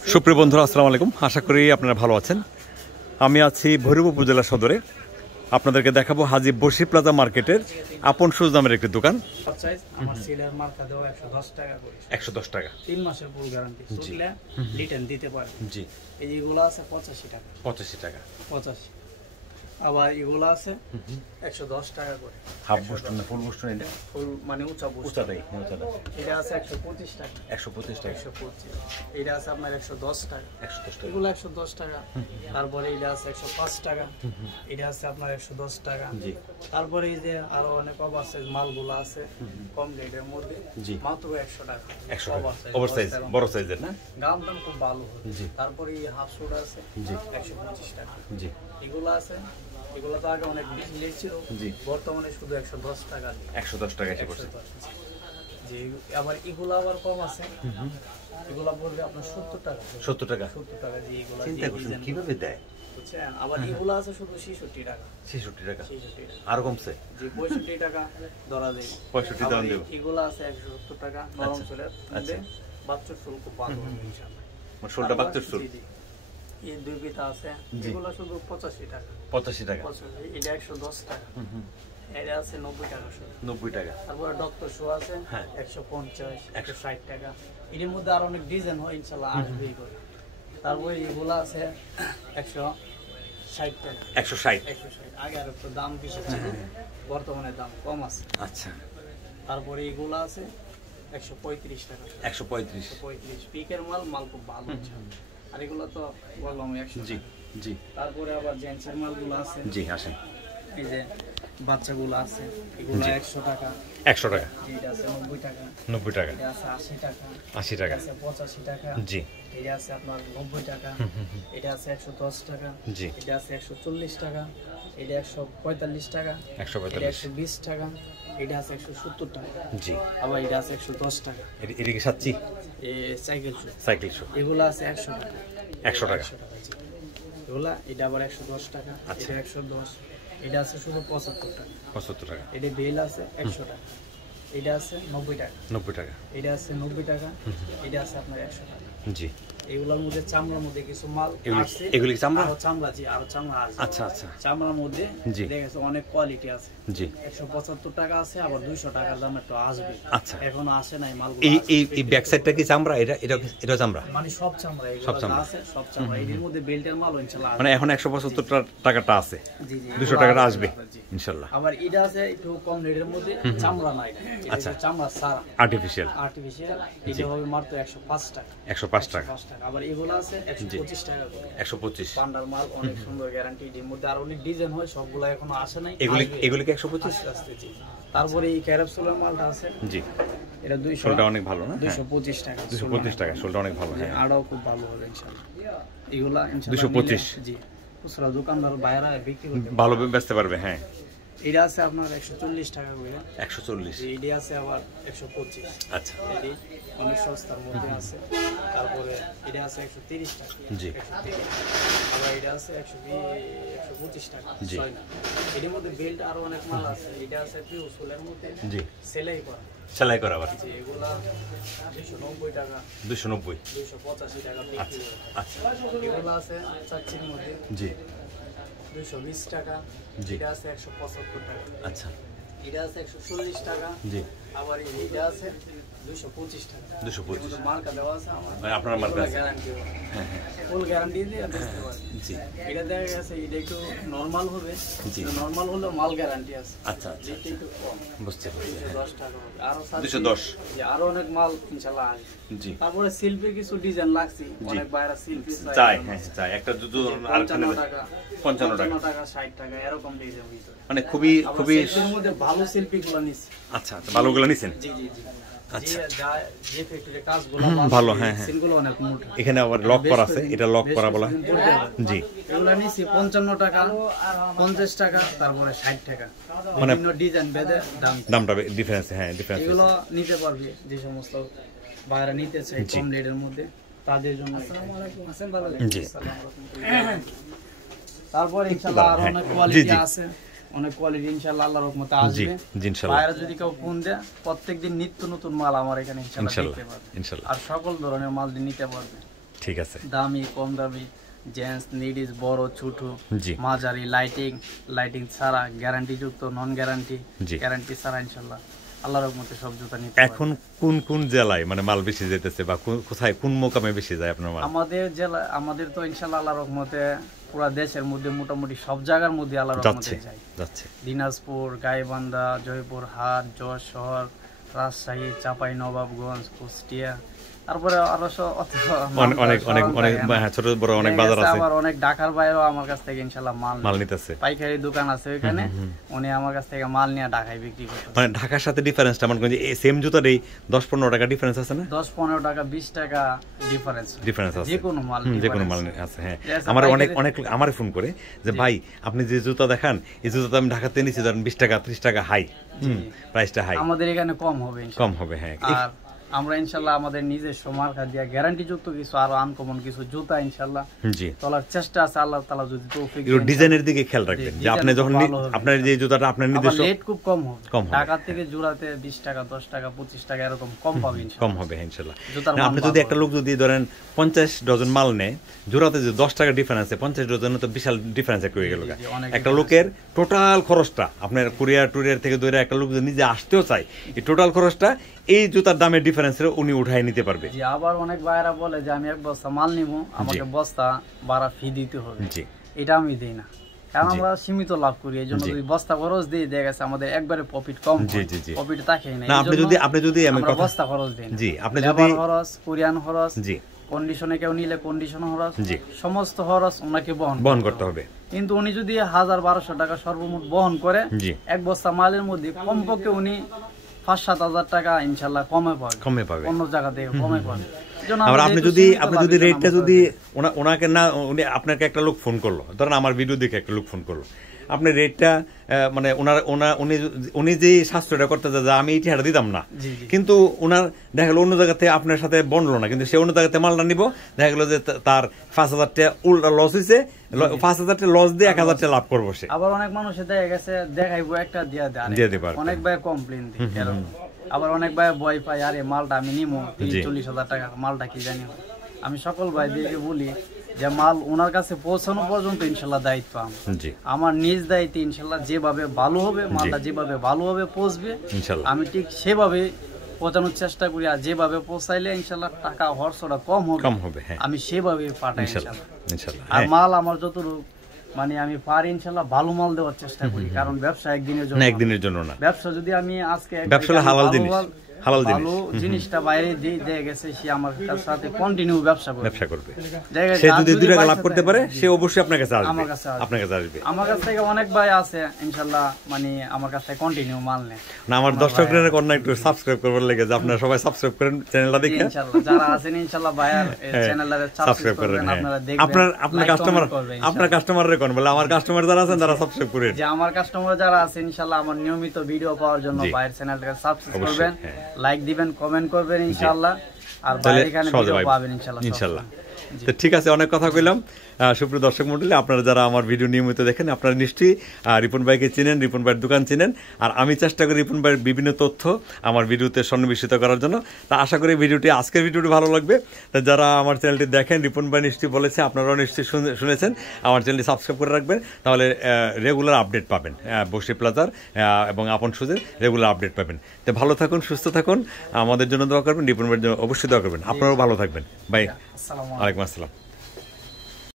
সুপ্রিয় বন্ধুরা, আসসালামু আলাইকুম। আশা করি আপনারা ভালো আছেন। আমি আছি ভৈরব উপজেলা সদরে। আপনাদেরকে দেখাবো হাজী বশির প্লাজা মার্কেটের আপন সুজ নামের একটি দোকান। আমার সেলের মার্কা দেওয়া 110 টাকা করে। 110 টাকা, 3 মাসের ফুল গ্যারান্টি। চললে রিটার্ন দিতে পারে। জি, এই যেগুলো আছে 85 টাকা। 85 টাকা 85। আবার এগুলো আছে 110 টাকা করে। হাফ বুস্টন না ফুল বুস্টন? এটা ফুল মানে উঁচা বুস্ট। উঁচাটাই, উঁচাটা। এটা আছে 125 টাকা। 125 টাকা। 125। এটা আছে আপনার 110 টাকা। 110 টাকা। এগুলো 110 টাকা। তারপরে এটা আছে 105 টাকা। এটা আছে আপনার 110 টাকা। জি। তারপরে এই যে আরো অনেক কম আছে মালগুলো আছে কম রেটের মধ্যে। জি, মাত্র 100 টাকা। 100 টাকা। ওভারসাইজ, বড় সাইজের না? দাম খুব ভালো। জি। তারপরে এই হাফ স্যুট আছে। জি, 125 টাকা। জি। এগুলো আছে, এগুলো তো আগে অনেক বেশি লেট ছিল। জি। বর্তমানে শুধু 110 টাকা। 110 টাকা এসে পড়ছে। জি। আবার এগুলো আবার কম আছে। এগুলো পড়বে আপনার 70 টাকা। 70 টাকা। 70 টাকা। জি। এগুলো চিন্তা করছেন কিভাবে দেয় বুঝছেন? আবার এগুলো আছে শুধু 66 টাকা। 66 টাকা। 66 টাকা। আর কমছে? জি, 65 টাকা ধরা দেব। 65 দাম দেব। এগুলো আছে 170 টাকা নরম চুলের। আচ্ছা। বাচ্চার চুল খুব ভালো ইনশাআল্লাহ। মানে চুলটা বাচ্চার চুল। এই দুই পিতা আছে, এগুলো শুধু 85 টাকা। 85 টাকা। এটা 110 টাকা। এটা আছে 90 টাকা শুধু। 90 টাকা। তারপরে ডক্টর শু আছে 150, 160 টাকা। এর মধ্যে আর অনেক ডিজাইন হয় ইনশাআল্লাহ আসবেই করে। তারপরে এগুলো আছে 160 টাকা। 160। আগে আর একটু দাম বেশি ছিল, বর্তমানে দাম কম আছে। আচ্ছা। তারপরে এগুলো আছে 135 টাকা। 135। পিকের মাল খুব ভালো ইনশাআল্লাহ। আর এগুলো তো বললাম 100। জি জি। তারপরে আবার জেন্টসের মালগুলো আছে। জি, আসেন। এই যে বাচ্চাগুলো আছে, এগুলো 100 টাকা। 100 টাকা। এটা আছে 90 টাকা। 90 টাকা। এটা আছে 80 টাকা। 80 টাকা। এটা আছে 85 টাকা। জি। এটা আছে আপনার 90 টাকা। এটা আছে 110 টাকা। জি। এটা আছে 140 টাকা। এটা 145 টাকা। 145। 120 টাকা। এটা আছে 170 টাকা। জি। আবার এটা আছে 110 টাকা। এটা কি সাচ্চি? সাইকেল শু। সাইকেল শু। এগুলো আছে 100 টাকা। 100 টাকা। এগুলা এটা আবার 110 টাকা। এটা 110। এটা আছে শুধু 75 টাকা। 75 টাকা। এটা বেল আছে 100 টাকা। এটা আছে 90 টাকা। 90 টাকা। এটা আছে 90 টাকা। এটা আছে আপনার 100 টাকা। জি। এগুলোর মধ্যে চামড়ার মধ্যে কিছু মাল আছে। এগুলি চামড়া? চামড়া, জি, আরো চামড়া আছে। আচ্ছা আচ্ছা। চামড়ার মধ্যে দেখেছে অনেক কোয়ালিটি আছে। জি। 175 টাকা আছে, আবার 200 টাকার দাম একটু আসবে। আচ্ছা। এখনো আসে নাই মালগুলো। এই ব্যাক সাইডটা কি চামড়া? এটা চামড়া মানে সব চামড়া। এগুলো আছে সব চামড়া। এর মধ্যে বেল্টের মাল ইনশাআল্লাহ মানে এখন 175 টাকাটা আছে। জি জি। 200 টাকাটা আসবে ইনশাআল্লাহ। আবার এটা আছে একটু কম রেটের মধ্যে, চামড়া নাই। আচ্ছা, চামড়া সারা আর্টিফিশিয়াল। এটা হবে মাত্র 105 টাকা। 105 টাকা। আবার এগুলো আছে 125 টাকা করে। 125। পান্ডার মাল অনেক সুন্দর গ্যারান্টি। এর মধ্যে আর অনেক ডিজাইন হয়, সবগুলো এখনো আসে নাই। এগুলি কি 125? আস্তে জি। তারপরে এই ক্যারাপসুলের মালটা আছে। জি। এটা 200। শোলটা অনেক ভালো না? 225 টাকা। 225 টাকা। শোলটা অনেক ভালো। হ্যাঁ, আরো খুব ভালো হবে ইনশাআল্লাহ। এগুলা ইনশাআল্লাহ 225। জি। খুচরা দোকানদার বাইরে বিক্রি করতে ভালো বেচতে পারবে। হ্যাঁ। এটা আছে আপনার 140 টাকা করে। 140। এইটা আছে আবার 125। আচ্ছা। এটি অনেক সস্তার মধ্যে আছে। তারপরে এটা আছে 130 টাকা। জি। আবার এটা আছে 125 টাকা। জি। এর মধ্যে বেল্ট আরো অনেক মাল আছে। এটা আছে পিও সোলের মধ্যে। জি। সেলাই করা। সেলাই করা আবার। জি। এগুলা 290 টাকা। 290। 285 টাকা বিক্রি করে। আচ্ছা। এগুলা আছে চাচ্চির মধ্যে। জি। 220 টাকা। জি। এটা আছে 175 টাকা। আচ্ছা। এটা আছে 140 টাকা। জি। আবার এটা আছে 225 টাকা। 225 মার্কা দেওয়া আছে আমার। মানে আপনার মার্কা আছে। গ্যারান্টি। হ্যাঁ হ্যাঁ। ফুল গ্যারান্টি দিয়ে বেচতে পারবেন। জি। এটা দেখা গেছে এটা একটু নরমাল হবে। জি। নরমাল হলো মাল গ্যারান্টি আছে। আচ্ছা আচ্ছা। এটা একটু কম। বুঝতে পারছি। 210 টাকা হবে। আরো 210। জি, আরো অনেক মাল ইনশাআল্লাহ আসবে। জি। তারপরে শিল্পীর কিছু ডিজাইন লাগছে। অনেক বাইরে শিল্পী চাই। হ্যাঁ চাই। একটা জুতো আর 55 টাকা। 55 টাকা 60 টাকা এরকম ডিজাইন ভিতরে। মানে খুবই এর মধ্যে ভালো শিল্পীগুলো নিছে। আচ্ছা আচ্ছা, ভালোগুলো নিছেন? জি জি জি। আচ্ছা। যে ফ্যাক্টরি কাজগুলো ভালো। হ্যাঁ হ্যাঁ। সিলগুলো অনেক মোটা। এখানে আবার লক করা আছে। এটা লক করা বলা। জি। এগুলা নিছি 55 টাকা, 50 টাকা, তারপরে 60 টাকা। মানে বিভিন্ন ডিজাইন বেদে দামটা ডিফারেন্স। হ্যাঁ, ডিফারেন্স। এগুলো নিতে পারবে যে সমস্ত বাইরে নিতে চাই কম রেটের মধ্যে, তাদের জন্য। আসসালামু আলাইকুম। আছেন ভালো? জি। আসসালামু আলাইকুম। তারপর ইনশাআল্লাহ আরো অনেক কোয়ালিটি আছে। অনেক কোয়ালিটি ইনশাআল্লাহ আল্লাহর রহমতে আসবে। জি ইনশাআল্লাহ। বাইরে যদি কেউ ফোন দেয়, প্রত্যেকদিন নিত্য নতুন মাল আমার এখানে ইনশাআল্লাহ দেখতে পারবে। ইনশাআল্লাহ। আর সকল ধরনের মাল নিতে পারবে। ঠিক আছে, দামি কম দামি, জেন্টস নিডিস, বড় ছোট, জি মাঝারি, লাইটিং ছাড়া, গ্যারান্টি যুক্ত, নন গ্যারান্টি, গ্যারান্টি ছাড়া ইনশাআল্লাহ আল্লাহর রহমতে সব জুতা নিতে পারবেন। এখন কোন কোন জেলায় মানে মাল বেশি যেতেছে বা কোথায় কোন মোকামে বেশি যায় আপনার মাল? আমাদের জেলা, আমাদের তো ইনশাআল্লাহ আল্লাহর রহমতে পুরো দেশের মধ্যে মোটামুটি সব জায়গার মধ্যে আল্লাহর রহমতে যাচ্ছে। দিনাজপুর, গাইবান্ধা, জয়পুরহাট, যশোর, রাজশাহী, চাঁপাই নবাবগঞ্জ, কুষ্টিয়া, তারপরে আরো অনেক অনেক অনেক ছোট বড় অনেক বাজার আছে। আবার অনেক ঢাকার বাইরেও আমার কাছ থেকে ইনশাআল্লাহ মাল নিতেছে। পাইকারি দোকান আছে ওখানে, উনি আমার কাছ থেকে মাল নিয়ে ঢাকায় বিক্রি করে। মানে ঢাকার সাথে ডিফারেন্সটা মনে করেন যে সেম জুতারই 10-15 টাকা ডিফারেন্স আছে না? 10-15 টাকা 20 টাকা ডিফারেন্স আছে, যে কোনো মাল আছে। হ্যাঁ, আমার অনেক আমারে ফোন করে যে ভাই আপনি যে জুতা দেখান এই জুতা আমি ঢাকাতে নিয়েছি, ধরেন 20 টাকা 30 টাকা হাই, প্রাইসটা হাই, আমাদের এখানে কম হবে। হ্যাঁ, আর আমরা ইনশাআল্লাহ আমাদের নিজস্ব মার্কা দিয়া গ্যারান্টি যুক্ত কিছু আরো আনকমন কিছু জুতা ইনশাআল্লাহ তোলার চেষ্টা আছে, আল্লাহ তাআলা যদি তৌফিক দেন। ডিজাইনের দিকে খেয়াল রাখবেন যে আপনি যখন আপনার যে জুতাটা আপনার নিজস্ব, রেট খুব কম হবে। ঢাকা থেকে জোড়াতে 20 টাকা 10 টাকা 25 টাকা এরকম কম পাবে ইনশাআল্লাহ, কম হবে ইনশাআল্লাহ। আপনি যদি একটা লোক যদি ধরেন 50 ডজন মাল নেয়, জোড়াতে যে 10 টাকা ডিফারেন্স আছে, 50 ডজনে তো বিশাল ডিফারেন্স হয়ে গেল। একটা লোকের টোটাল খরচটা আপনার কুরিয়ার থেকে ধরে একটা লোক যদি নিজে আসতেও চায়, এই টোটাল খরচটা এই জুতার দামের ডিফারেন্সে উনি উঠায় নিতে পারবে। জি, আবার অনেক ভাইরা বলে যে আমি এক বস্তা মাল নিব, আমাকে বস্তা ভাড়া ফি দিতে হবে। জি, এটা আমি দেই না, কারণ আমরা সীমিত লাভ করি। এই জন্য যদি বস্তা খরচ দিই, দেখা গেছে আমাদের একবারে প্রফিট কম। প্রফিট তাকেই না। আপনি যদি আমি বস্তা খরচ দিই। জি, আপনি যদি খরচ, কুরিয়ান খরচ, জি, কন্ডিশনে কেউ নিলে কন্ডিশন খরচ, জি, সমস্ত খরচ ওনাকে বহন করতে হবে। কিন্তু উনি যদি 1000-1200 টাকা সর্বমোট বহন করে, এক বস্তা মালের মধ্যে কমপক্ষে উনি 5-7 হাজার টাকা ইনশাআল্লাহ কমে পাবে, অন্য জায়গা থেকে কমে পাবে। আপনি যদি রেটটা যদি ওনাকে না, উনি আপনাকে একটা লোক ফোন করলো, ধরেন আমার ভিডিও দেখে একটা লোক ফোন করলো, আপনি রেটটা মানে উনি যে শাস্ত্রটা করতে চায় আমি এই টাকাটা দিতাম না, কিন্তু ওনার দেখা গেলো অন্য জায়গাতে আপনার সাথে বনলো না, কিন্তু সে অন্য জায়গাতে মালটা নিব, দেখা গেলো যে তার 5,000 টাকা উল্টা লস হয়েছে, 5,000 টাকা লস দিয়ে 1,000 টাকা লাভ করবো সে। আবার অনেক মানুষ দেখা গেছে দেখাইবো একটা দিয়ে দিবে, অনেক ভাই কমপ্লেন দিয়ে, আবার অনেক ভাই ভয় পায়, আরে মালটা আমি নিমো 30-40 হাজার টাকা, মালটা কি জানি। আমি সকল ভাই দিকে বলি যে মাল ওনার কাছে পৌঁছানো পর্যন্ত ইনশাআল্লাহ দায়িত্ব আমার নিজ দায়িত্ব। ইনশাআল্লাহ যেভাবে ভালো হবে মালটা, যেভাবে ভালোভাবে পৌঁছবে আমি ঠিক সেভাবে পৌঁছানোর চেষ্টা করি, আর যেভাবে পৌঁছাইলে ইনশাআল্লাহ টাকা খরচটা কম হবে আমি সেভাবে পাঠাই ইনশাআল্লাহ। আর মাল আমার যতটুকু মানে আমি পারি ইনশাআল্লাহ ভালো মাল দেওয়ার চেষ্টা করি, কারণ ব্যবসা একদিনের জন্য না। ব্যবসা যদি আমি আজকে হালাল জিনিসটা বাইরে দিয়ে গেছে, সে আমার সাথে কন্টিনিউ ব্যবসা করবে। সে যদি 2 টাকা লাভ করতে পারে, সে অবশ্যই আপনার কাছে আসবে। আমার কাছ থেকে অনেক ভাই আছে ইনশাআল্লাহ, মানে আমার কাছ থেকে কন্টিনিউ মাল নেয় না। আমার দর্শকরা কন্যা একটু সাবস্ক্রাইব করবার লাগে যে আপনারা সবাই সাবস্ক্রাইব করেন চ্যানেলটা দেখে, ইনশাআল্লাহ যারা আছেন ইনশাআল্লাহ ভাইয়ার চ্যানেলটারে সাবস্ক্রাইব করেন, আপনারা দেখবেন। আপনার কাস্টমাররে কোন বলে, আমার কাস্টমার যারা আছেন তারা সাবস্ক্রাইব করেন। যে আমার কাস্টমার যারা আছে ইনশাআল্লাহ আমার নিয়মিত ভিডিও পাওয়ার জন্য ভাইয়ের চ্যানেলটাকে সাবস্ক্রাইব করবেন, লাইক দিবেন, কমেন্ট করবেন ইনশাআল্লাহ, আর ভাইয়ের এখানে ভিডিও পাবেন ইনশাআল্লাহ। তো ঠিক আছে, অনেক কথা কইলাম। সুপ্রিয় দর্শক মণ্ডলী, আপনারা যারা আমার ভিডিও নিয়মিত দেখেন, আপনারা নিশ্চয়ই রিপন ভাইকে চিনেন, রিপন ভাইয়ের দোকান চিনেন। আর আমি চেষ্টা করি রিপন ভাইয়ের বিভিন্ন তথ্য আমার ভিডিওতে সন্নিবেশিত করার জন্য। তা আশা করি আজকের ভিডিওটি ভালো লাগবে। যারা আমার চ্যানেলটি দেখেন, রিপন ভাই নিশ্চয়ই বলেছে, আপনারাও নিশ্চয়ই শুনেছেন, আমার চ্যানেলটি সাবস্ক্রাইব করে রাখবেন, তাহলে রেগুলার আপডেট পাবেন। বসি প্লাজার এবং আপন সুজের রেগুলার আপডেট পাবেন। তো ভালো থাকুন, সুস্থ থাকুন, আমাদের জন্য দোয়া করবেন, রিপন ভাইয়ের জন্য অবশ্যই দোয়া করবেন। আপনারাও ভালো থাকবেন। ভাই, ওয়ালাইকুম আসসালাম।